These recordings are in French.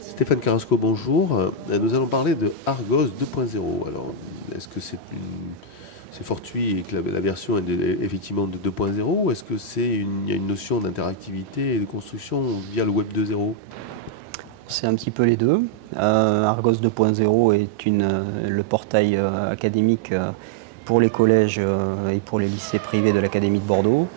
Stéphane Carrasco, bonjour. Nous allons parler de Argos 2.0. Alors, est-ce que c'est fortuit et que la version est effectivement de 2.0 ou est-ce que il y a une notion d'interactivité et de construction via le Web 2.0? C'est un petit peu les deux. Argos 2.0 est le portail académique pour les collèges et pour les lycées privés de l'Académie de Bordeaux.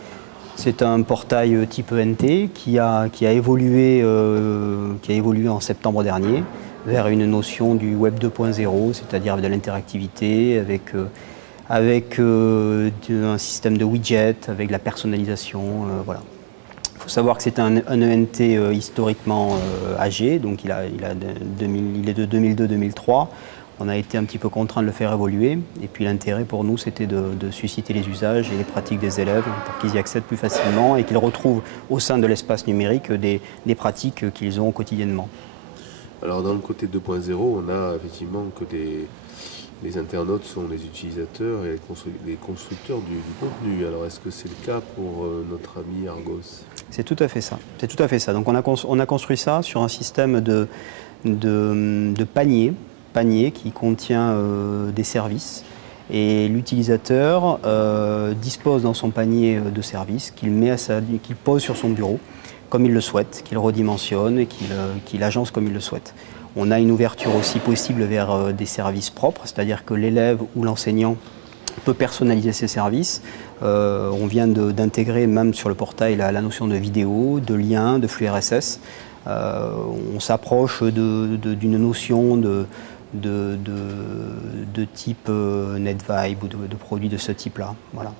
C'est un portail type ENT qui a évolué en septembre dernier vers une notion du Web 2.0, c'est-à-dire de l'interactivité avec un système de widgets, avec la personnalisation. Voilà. Il faut savoir que c'est un ENT historiquement âgé, donc il est de 2002-2003. On a été un petit peu contraint de le faire évoluer. Et puis l'intérêt pour nous, c'était de susciter les usages et les pratiques des élèves pour qu'ils y accèdent plus facilement et qu'ils retrouvent au sein de l'espace numérique des pratiques qu'ils ont quotidiennement. Alors dans le côté 2.0, on a effectivement que les internautes sont les utilisateurs et les constructeurs du contenu. Alors est-ce que c'est le cas pour notre ami Argos? C'est tout à fait ça. C'est tout à fait ça. Donc on a construit ça sur un système de panier qui contient des services. Et l'utilisateur dispose dans son panier de services qu'il pose sur son bureau comme il le souhaite, qu'il redimensionne et qu'il agence comme il le souhaite. On a une ouverture aussi possible vers des services propres, c'est-à-dire que l'élève ou l'enseignant peut personnaliser ses services. On vient d'intégrer même sur le portail la notion de vidéo, de lien, de flux RSS. On s'approche d'une notion de type NetVibe ou de produits de ce type-là. Voilà.